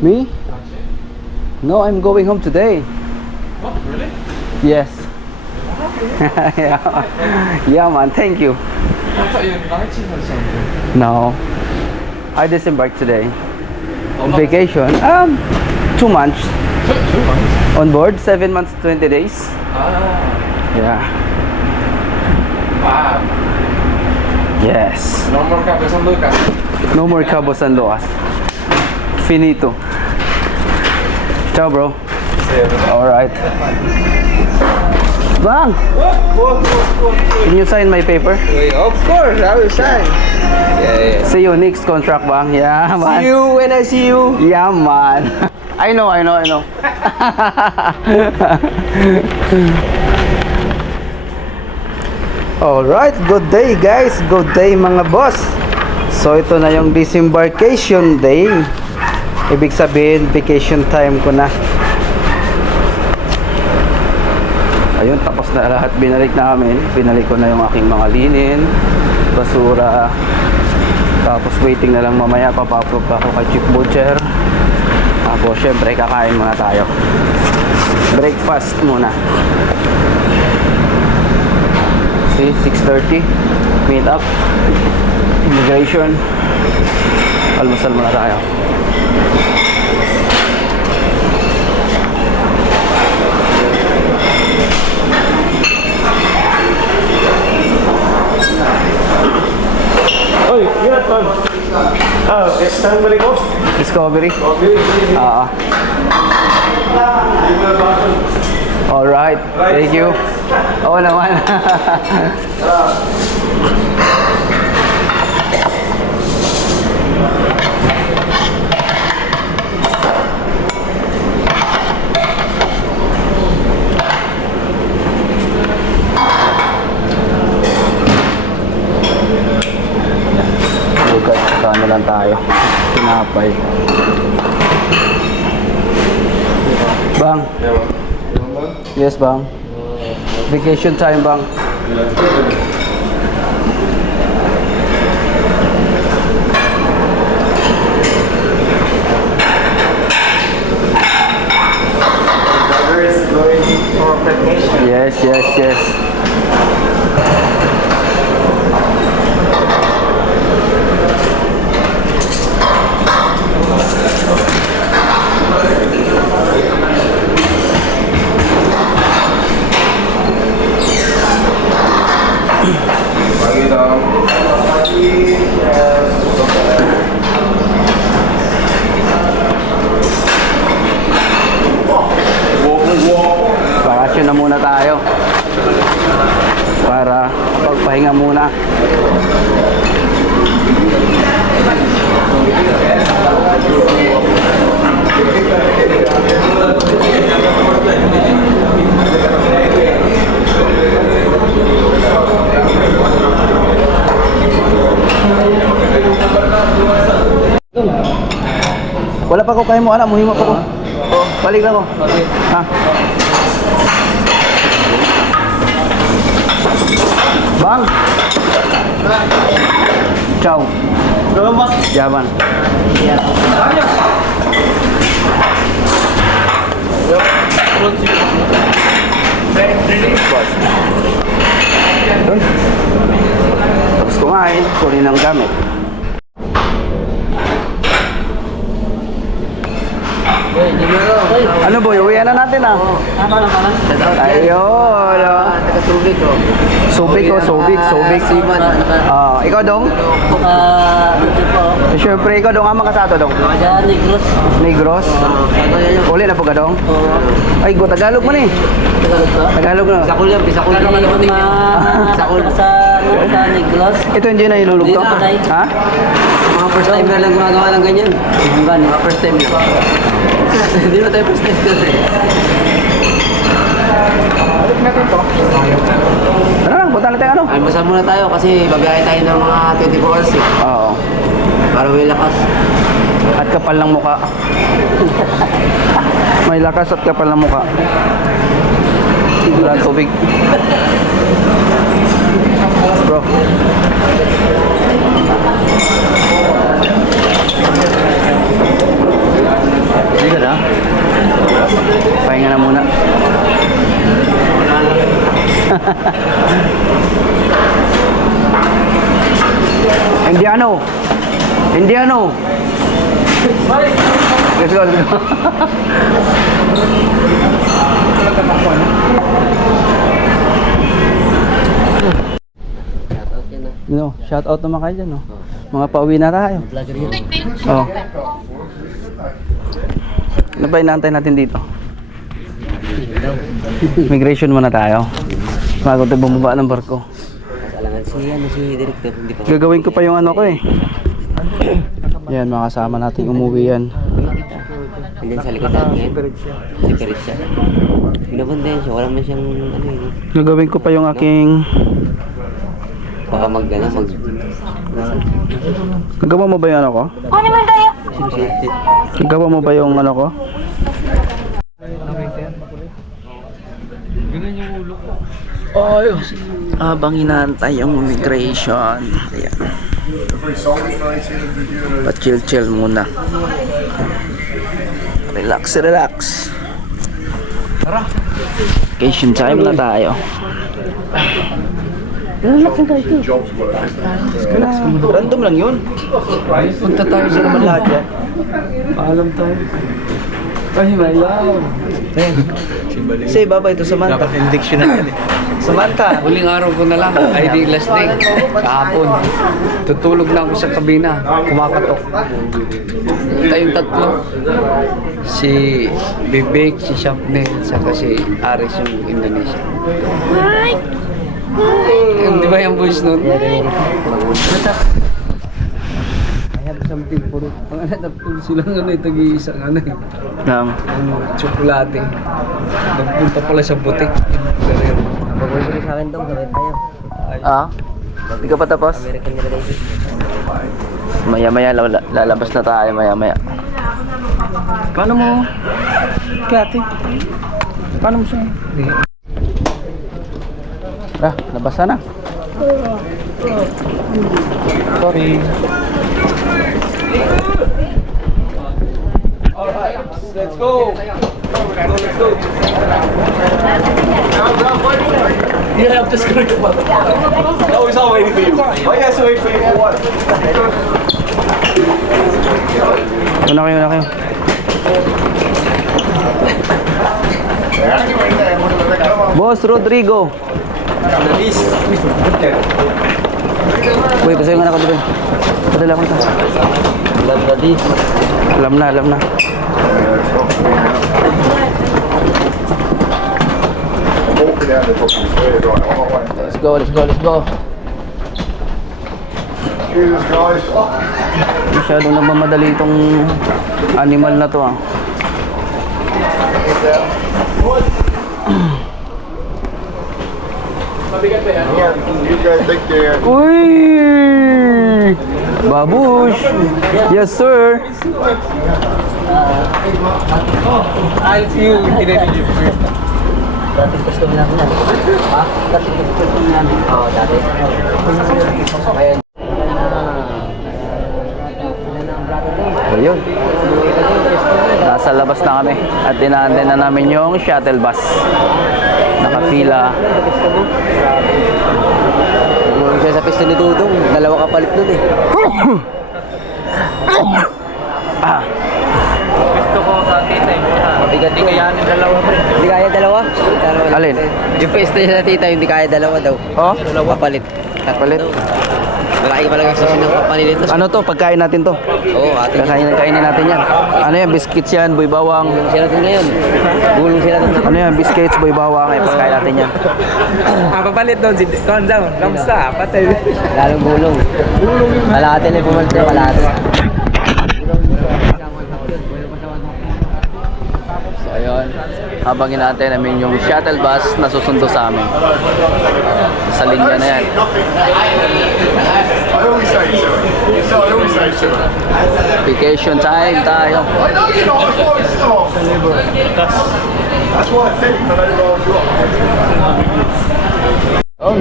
Me? No, I'm going home today. What? Really? Yes. Yeah. Yeah, man. Thank you. I thought you had nights or something. No. I disembarked today. Oh, not- Vacation. 2 months. 2 months? On board, 7 months, 20 days. Ah. Yeah. Wow. Yes. No more Cabo San Lucas. No more Cabo San Lucas. Finito. Ciao, bro. Alright. Bang! Can you sign my paper? Of course, I will sign. Yeah. See you next contract, bang. Yeah, man. See you when I see you. Yeah, man. I know. Alright, good day guys. Good day mga boss. So ito na yung disembarkation day. Ibig sabihin, vacation time ko na. Ayun, tapos na lahat binalik namin. Binalik ko na yung aking mga linen, basura. Tapos waiting na lang mamaya, papaprove ako kay Chief Butcher. Tapos syempre kakain muna tayo. Breakfast muna. See, 6:30 meet up, immigration. Almusal muna tayo. Oy, ingat man. Saan balik ko? Discovery. Alright, thank you. Oo naman. Lugat, saan na lang tayo. Pinapay. Bang. Yes, bang. Vacation time, bang. Brother is going for vacation. Yes. Bakasyon na muna tayo para pagpahinga muna. Wala pa ko kayo mo, anak, muhimo pa ko. Balik na ko. Ha? Bang. Ciao. Salamat. Jaman. Doon. Tapos kumain, kunin ang gamit. Ano boy, uwian na natin ah. Tama lang pala. Ayun. Taga-tubig ko. Subik. Ikaw dong? Siyempre, ikaw dong ang makasato dong. Diyan, Negros. Negros? Uli na po ka dong? Ay, go, Tagalog mo ni. Tagalog na. Bisakul yan. Bisakul sa Negros. Ito hindi na ilulog to? Ha? Mga first time na lang gumagawa ng ganyan. Mga first time na. Hindi na tayo first time kasi. Balik natin to. Ano lang, punta natin ano? Almusal muna tayo kasi babiyahe tayo ng mga 24 hours eh. Oo. Para may lakas. At kapal ng muka. May lakas at kapal ng muka. Wala tubig. Bro. Let's go, let's go. Shoutout yan ah. No, shout out naman kayo dyan, no? Mga pauwi na tayo. Vlogger yun. Oh. Ano ba inaantay natin dito? Migration muna tayo. Bago tayo bumaba ng barko. Kasalangan si director, hindi pa. Gagawin ko pa yung ano ko eh. Yan, mga kasama natin umuwi yan. Andyan sa likod natin ngayon. Si Peritza. Binabundayan siya, wala man siyang ano yun. Gagawin ko pa yung aking... Baka Nagawa mo ba yung ano ko? Nagawa mo ba yung ano ko? Ayos. Habang inaantay yung immigration. Ayan. Pa-chill-chill muna. Relax, relax. Vacation time na tayo. Random lang yun. Punta tayo sa naman lahat yan. Paalam tayo. Ay, mayaw. Say, baba ito, Samantha. Dapat yung dictionary. Samantha. Huling araw ko na lang, ID last day, kahapon. Tutulog na ako sa kabina, kumakatok. Tayong tatlo. Si Bibek, si Shapnel, saka si Aris yung Indonesia. Di ba yung voice nun? I have something for it. Ang anak silang ano, tag-iisang ano eh. Nam. Ano, tsokolate. Nagpunta pala sa butik. Pag-uwi ko sa akin daw, gawin tayo. Ah? Hindi ka pa tapos? American United. Maya-maya lalabas na tayo, maya-maya. Paano mo? Kati? Paano mo siya? Ah, nabasa na. Sorry. Let's go! You have to screw your mother. No, he's all waiting for you. Why he has to wait for you for what? Una kayo. Boss Rodrigo. Uy, pasayo nga na ako dito. Padala ko ito. Alam na. Let's go. Masyadong nagmamadali itong animal na to ah. You guys take care. Uy! Babush! Yes, sir! I'll see you in Egypt. Dati gusto namin yan. Ha? Dati gusto namin. Oo, dati. Ayan. Ayun. Nasa labas na kami at inaantay na namin yung shuttle bus. Nakapila. Yung siya sa pisto ni Dudong, dalawa kapalit nun eh. Ah, Gusto ko sa tita yung muna. Mabigat Hindi kayanin dalawa pa rin. Hindi kaya dalawa? Alin? Yung pisto niya sa tita, hindi kaya dalawa daw. oh, Kapalit. kapalit. Malaki pala kasi ng kapalit nito. Ano to? Pagkain natin to. Oo, ate. Kainin natin yan. Ano yan? Biscuits yan, boy bawang. Gulong sila din ngayon. Gulong sila din. Ano yan? Biscuits, boy bawang. Ay, pagkain natin yan. Papalit doon si Konzang. Kamusta? Patay. Lalong gulong. Kalahati na pumalit na kalahati. So, ayun. Habang inaantay namin yung shuttle bus na susundo sa amin. Sa linya na yan. I always say to her. No, I always say to her. Vacation time tayo. I know you're not. That's why we start. That's why I think I don't know On.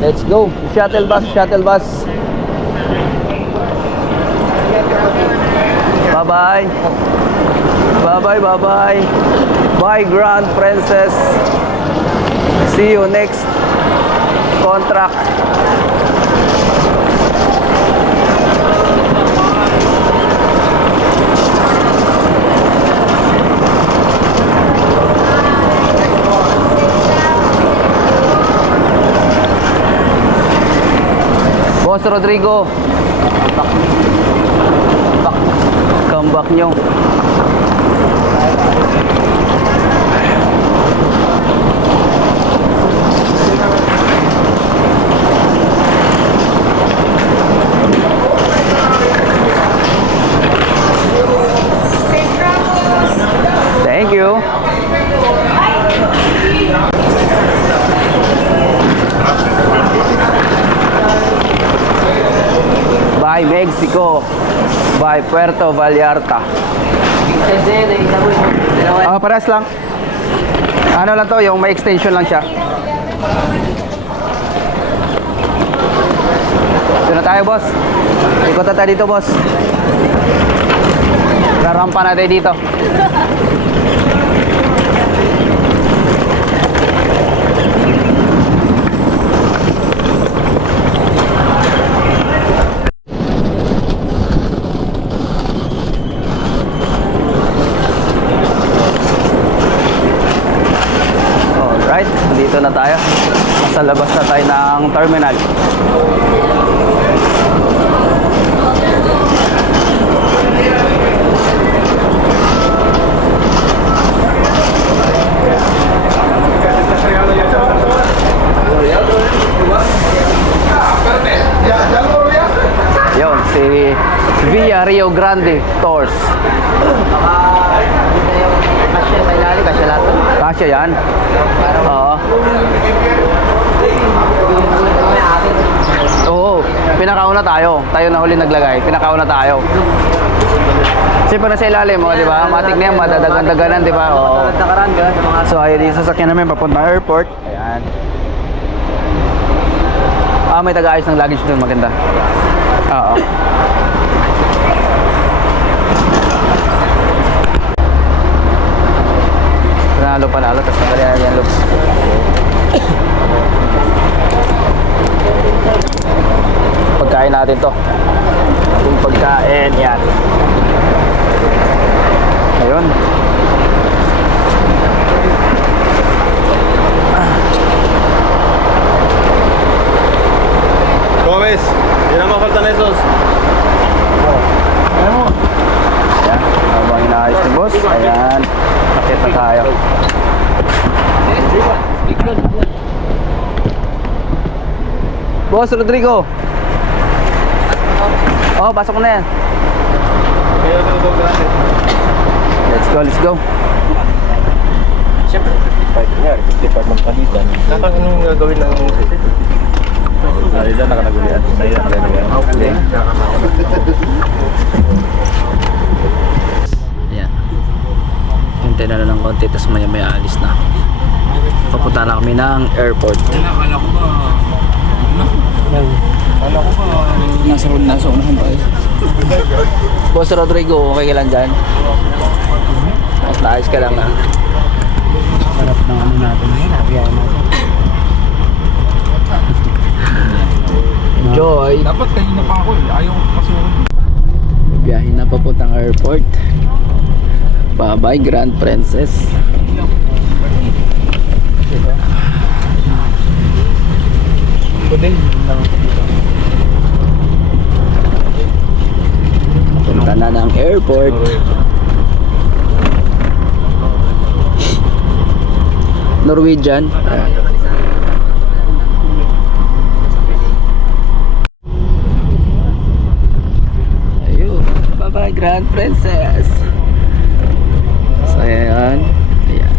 Let's go. Shuttle bus. Bye-bye. Bye, Grand Princess. See you next contract. Boss Rodrigo. Comeback nyo. Thank you. By Mexico. By Puerto Vallarta. Pares lang. Ano lang to, yung may extension lang siya. Doon na tayo, boss. Ikot na tayo dito, boss. Rarampa na tayo dito. Alright, dito na tayo. Nasa labas na tayo ng terminal. Yun, si Via Rio Grande Tours. Kasya sa ilalim, kasya lahat. Kasya yan? Oo. Oo, pinakauna tayo. Tayo na huli naglagay. Pinakauna tayo. Kasi pa nasa ilalim mo, di ba? Matik na yan, madadagan-daganan, di ba? Oo. So, ayun, yung sasakyan namin papunta airport. Ayan. May taga-ayos ng luggage doon, maganda. Oo. Panalo, tapos nagalihan yan, looks. Pagkain natin to. Yung pagkain, yan. Ayun. Gomez, yun ang mafalta na esos. Ayan. Habang inaayos ni boss. Ayan. Akit na tayo. Boss Rodrigo. Oh, pasok na yan. Let's go, let's go. Siyempre, department palitan. Anong gagawin ng Nalila, nakanagulian. Nalila, nakanagulian. Okay. Ayan. Hintay na lang ng konti, tapos maya alis na. Papunta na kami ng airport. Nasa unahan tayo. Boss Rodrigo, okay ka lang dyan? Mas naayos ka lang ha? Harap ng ano natin, nabiyahin natin. Enjoy! Dapat kanina pa ako eh. Ayaw pasukin. Biyahin na papuntang airport. Bye-bye, Grand Princess. Punta na ng airport. Norwegian. Ayun. Bye-bye, Grand Princess. So, ayan. Ayan.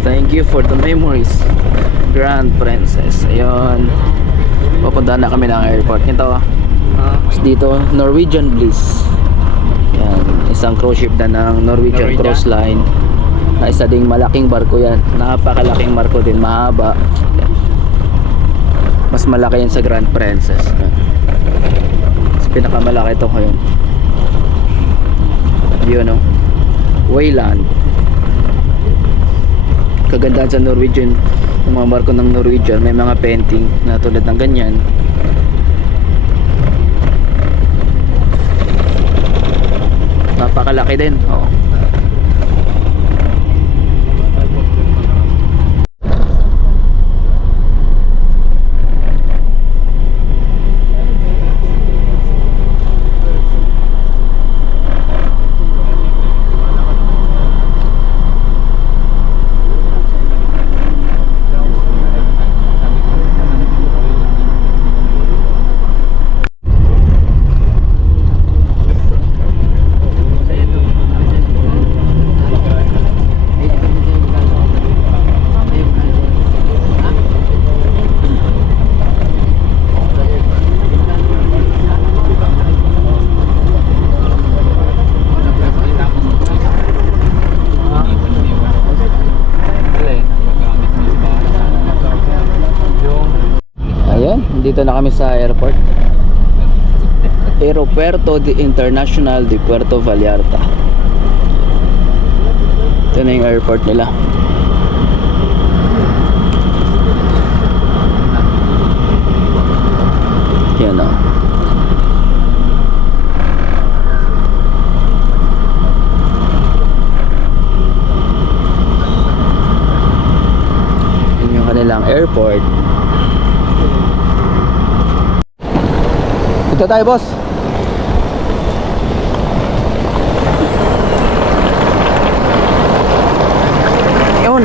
Thank you for the memories, Grand Princess. Ayun. Papunta na kami ng airport. Ito. Dito, Norwegian Bliss. Yan, isang cruise ship na ng Norwegian Cruise Line. Na isa ding malaking barko yan. Napakalaking barko din, mahaba. Yan. Mas malaki yan sa Grand Princess. Mas pinakamalaki ito ngayon. Yun o. Wayland. Kagandahan sa Norwegian, yung mga barko ng Norwegian, may mga painting na tulad ng ganyan. Napakalaki din. Oo. Nandito na kami sa airport. Aeropuerto International de Puerto Vallarta. Ito na yung airport nila. Yan o. Yun yung kanilang airport. Dito tayo, boss. Yun.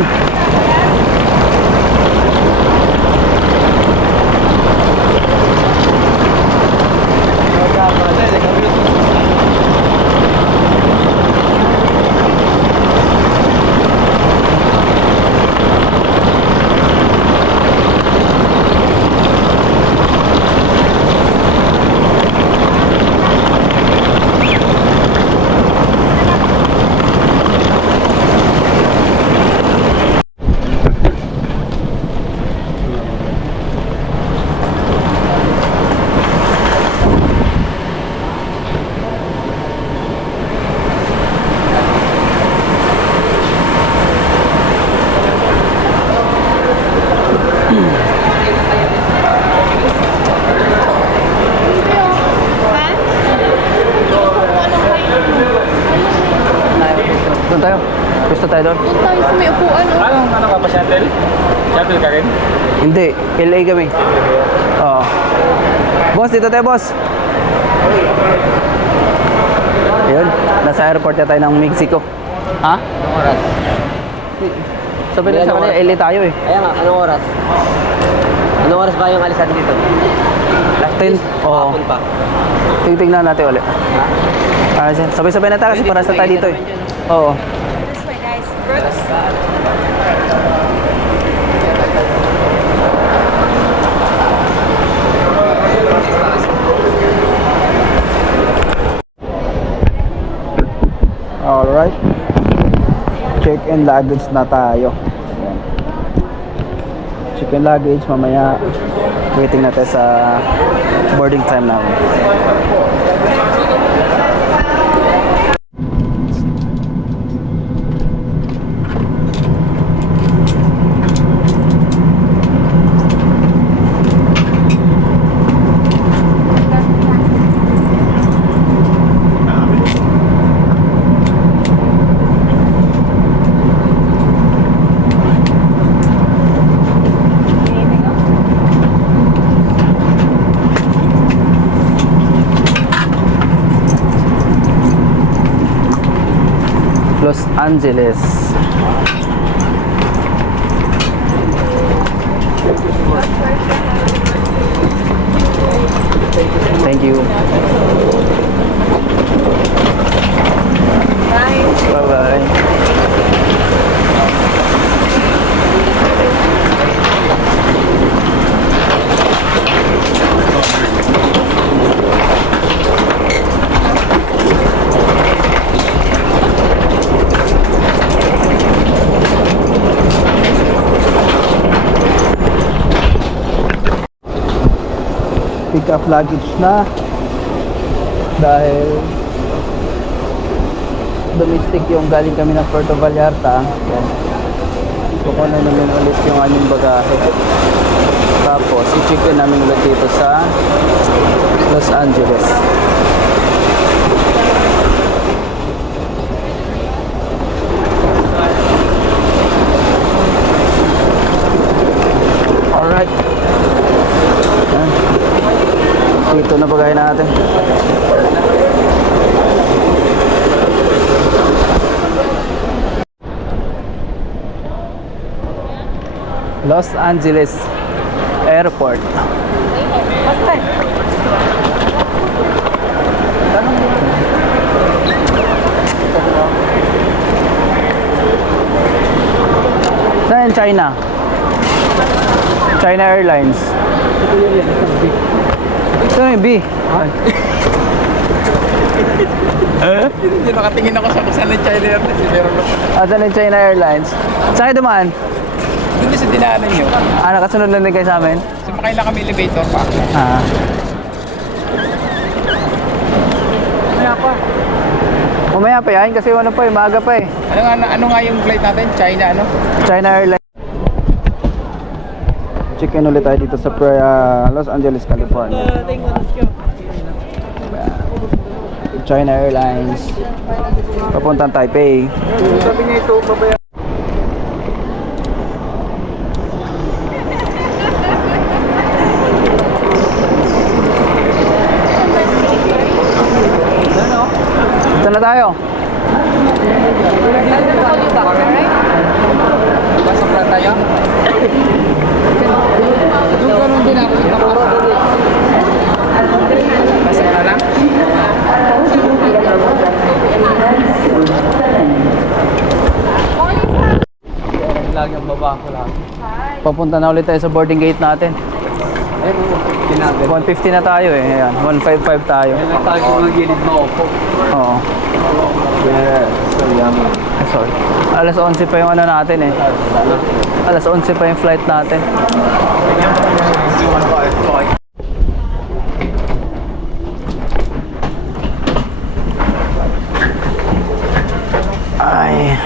Doon tayo. Gusto tayo doon? Doon tayo sa may upuan, oh. Ano ka pa, shuttle? Shuttle ka rin? Hindi. LA kami. Oo. Boss, dito tayo, boss. Ayun. Nasa airport na tayo ng Mexico. Ha? Anong oras? Sabi na sa kanila, LA tayo eh. Kaya nga, anong oras? Anong oras ba yung alisan dito? 10. Oo. Hapon pa. Tingnan natin ulit. Ah, sabay-sabay na tayo kasi para sa tayo dito eh. Oo. This way, guys. Brooks. Alright. Check-in luggage na tayo. Ayan. Check-in luggage mamaya. Waiting na tayo sa boarding time namin. Los Angeles. Thank you. Bye-bye. Pick up luggage na dahil domestic yung galing kami ng Puerto Vallarta. Yan. Kukunan namin ulit yung aming bagahe. Tapos i-check-in namin ulit dito sa Los Angeles. Alright. Yan. Dito na bagahe natin. Los Angeles Airport. Saan yung China? China Airlines. Ito yung B. Hindi nakatingin ako sa kusan ng China Airlines. Saan yung China Airlines? Saan kayo dumaan? Doon din sa dinaanan nyo. Nakasunod lang din kayo sa amin? Sumakay lang kami elevator pa. Ah. Mamaya pa yan kasi ano pa eh, maaga pa eh. Ano nga yung flight natin? China ano? China Airlines. Check-in ulit tayo dito sa Los Angeles, California. China Airlines. Papuntang Taipei. Sabi niya ito, babaya. Ito na tayo. Pasok lang tayo? Doon ganun din ako. Pasok na lang? Lagi ang baba ko lang. Papunta na ulit tayo sa boarding gate natin. Ayun, kinagad. 150 na tayo eh. Ayan, 155 tayo. Ayun lang tayo magigilid mo ako. Oo. Yeah, so yummy. Sorry. Alas 11 pa yung ano natin eh. Alas 11 pa yung flight natin. Ay,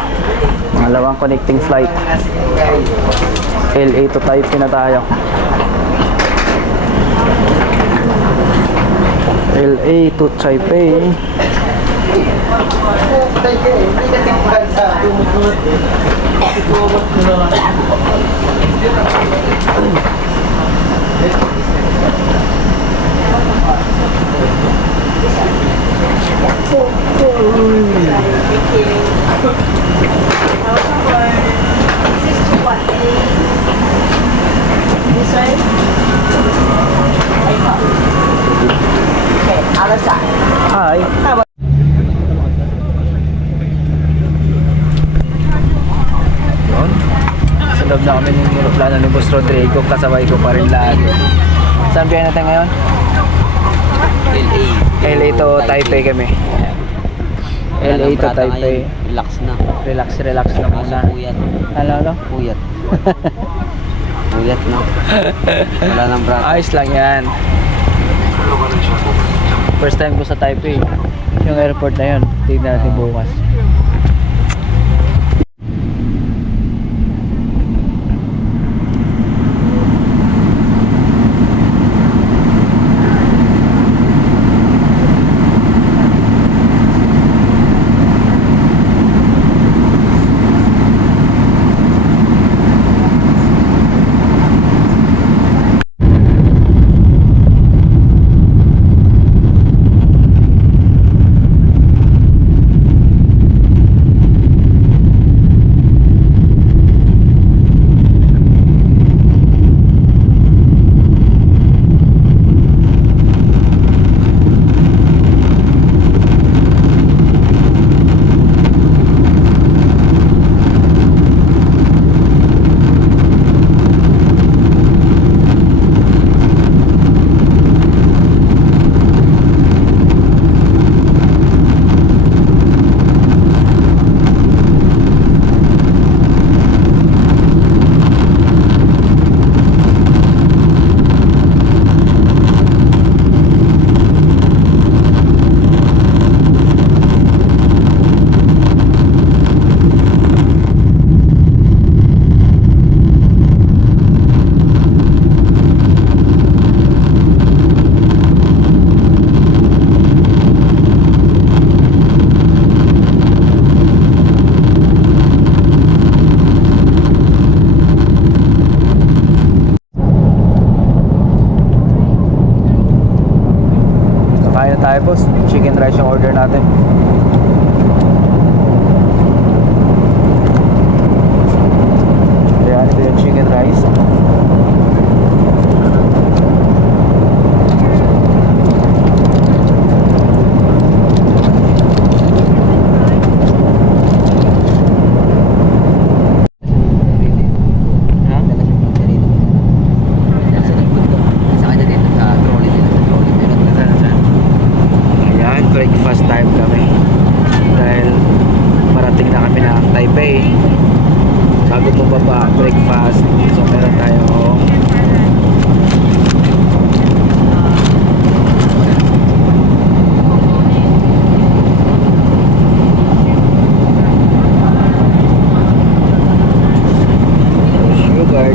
pangalawang connecting flight. LA to Taipei na tayo. LA to Taipei. Hi. Yun. Sa loob na kami ng aeroplano ni Boss Rodrigo, kasabay ko pa rin lagi. Saan biyahe natin ngayon? LA to Taipei kami. LA to Taipei. Relax na. Relax na muna. Puyat. Ano? Puyat. Puyat na. Wala nang brat. Ayos lang yan. First time ko sa Taipei. Yung airport na yun. Tignan natin bukas. tayo boss. Chicken rice yung order natin. Ayan, ito yung chicken rice. Breakfast time kami dahil marating na kami ng Taipei. bago pababa, breakfast. So meron tayong sugar.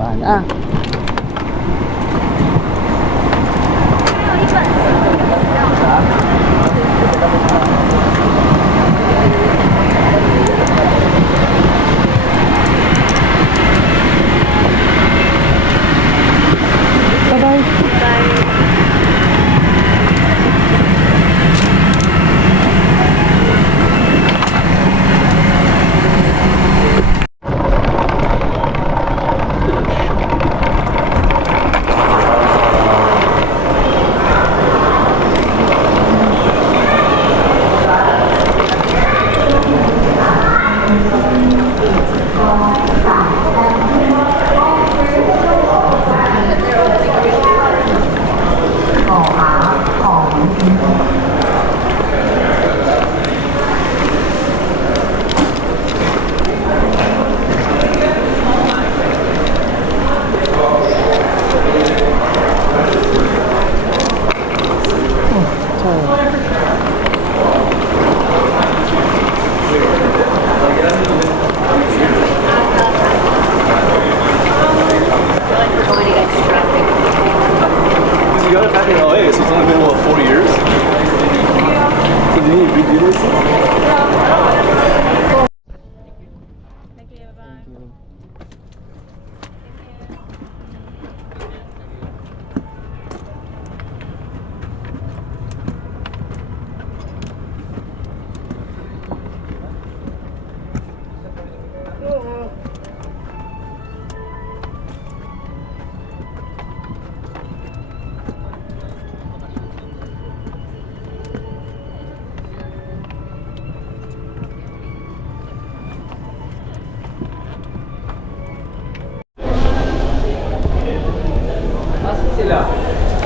Paana? Because you got it back in LA, so it's only been, what, 4 years? So do you need to redo this? Thank you, bye-bye.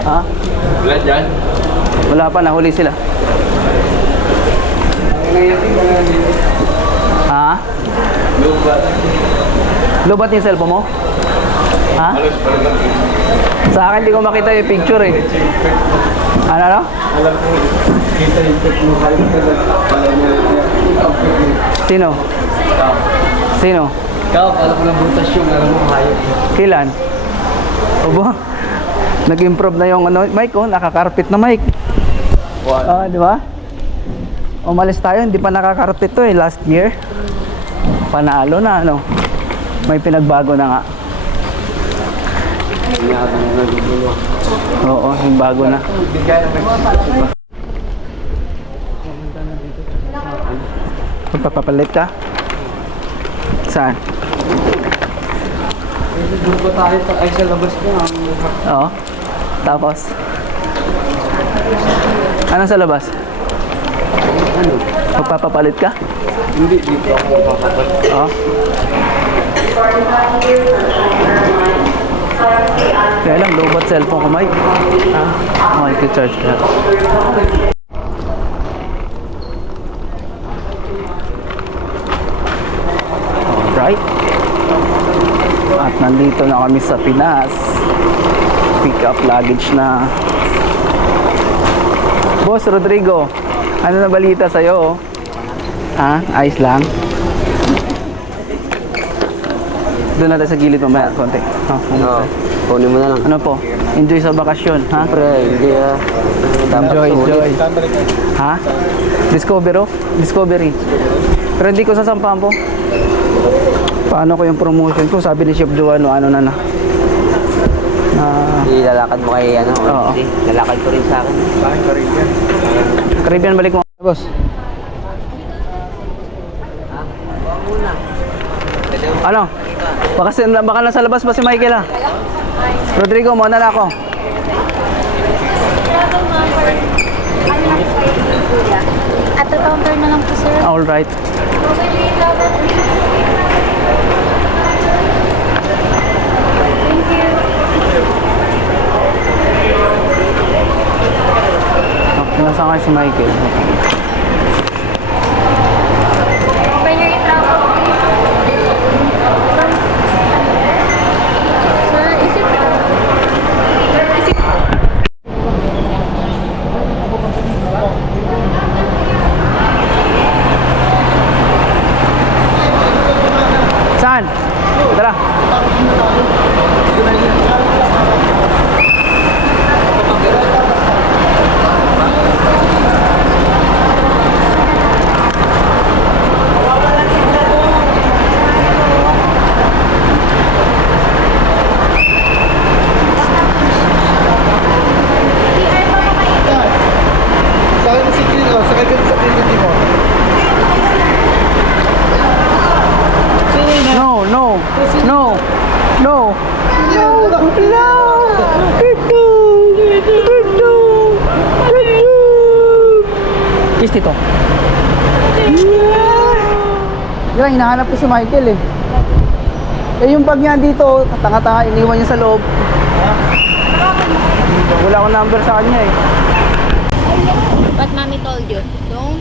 Ha? Wala dyan. Wala pa, nahuli sila. Ha? Lubat yung cellphone mo? Ha? Sa akin hindi ko makita yung picture eh. Ano? Sino? Sino? Ikaw, alam ko lang butas yung alam mo hayop. Kailan? Obo? Nag-improve na yung ano, mic oh, nakakarpet na mic. Ah, di ba? Umalis tayo, hindi pa nakakarpet to eh, last year. Panalo na ano. May pinagbago na nga. Oo, yung bago na. Magpapapalit ka? Saan? Doon ko tayo ay sa labas ko. Oo. Tapos? Ano sa labas? Ano? Magpapapalit ka? Hindi, dito ako papapalit. Oo. Kaya lang, lobat cellphone ko, Mike. Ha? Okay, i-charge ka. Alright. At nandito na kami sa Pinas. Pick up luggage na. Boss Rodrigo, ano na balita sa'yo? Ha? Ayos lang? Doon natin sa gilid mamaya, konti. Oo. Kunin mo na lang. Ano po? Enjoy sa bakasyon, ha? Pre, hindi Enjoy, enjoy. Ha? Discovery. Pero hindi ko sasampahan po. Paano ko yung promotion ko? Sabi ni Chef Joano, ano na. Ilalakad mo kay ano. Oo. Hindi, lalakad ko rin sa akin. Caribbean, balik mo. Boss. Ano? Baka nasa labas ba si Michael, ha? Rodrigo, muna na ako. At the counter na lang po, sir. Alright. Thank you. Nasaan kayo si Michael? Open your travel, please. Sir, is it... Saan? Tara. Sa akin si Kilo, sa akin sa Trinity mo. No, no, no, no. Kiss dito. Yan, hinahanap ko si Michael eh. Eh yung bag niya dito, tanga-tanga, iniwan niya sa loob. Wala akong number sa kanya eh. What mommy told you? Don't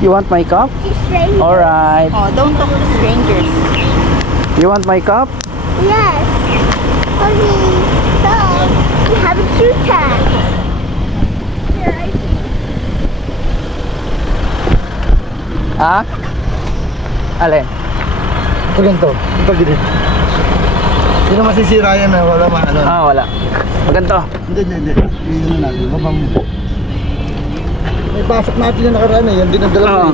You want my cup? to strangers. Alright. Oh, don't talk to strangers. You want my cup? Yes. Okay. So, we have a shoe tag. Here, I see. Ha? Alin? Ito ganito. Ito gini. Hindi na masisira yan na wala maano. Ah, wala. Maganto. Hindi. Hindi na natin. Mabang mo. May pasok natin yung nakaraan eh. Yan dinadala mo. Oo.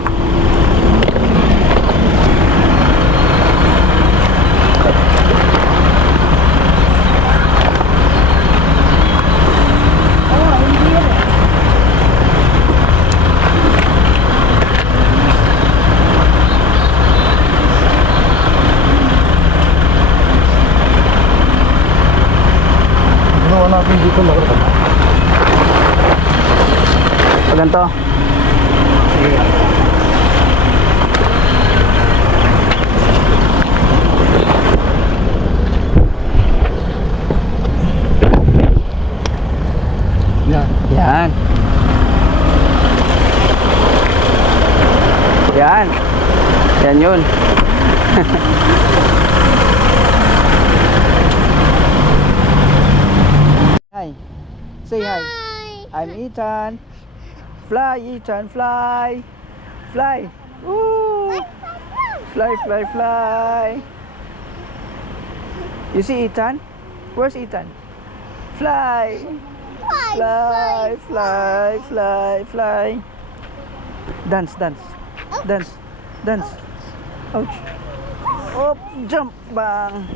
Ginawa natin dito nakaraan. Maganto. Yan. Yan. Yan. Yan yun. Hi. Say hi. I'm Ethan. Fly, Ethan, fly. Fly. Woo. Fly. You see Ethan? Where's Ethan? Fly. Fly. Dance. Ouch. Oh, jump, bang.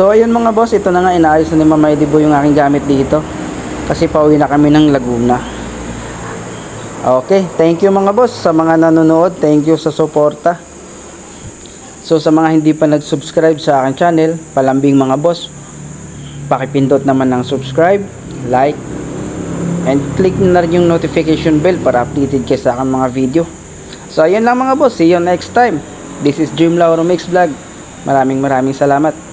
So ayun mga boss, ito na nga, inaayos na ni Mama Edibo yung aking gamit dito. Kasi pauwi na kami ng Laguna. Okay, thank you mga boss sa mga nanonood. Thank you sa suporta. So sa mga hindi pa nag-subscribe sa aking channel, palambing mga boss, pakipindot naman ng subscribe, like, and click na rin yung notification bell para updated kayo sa aking mga video. So ayun lang mga boss, see you next time. This is Jim Lauro Mix Vlog. Maraming salamat.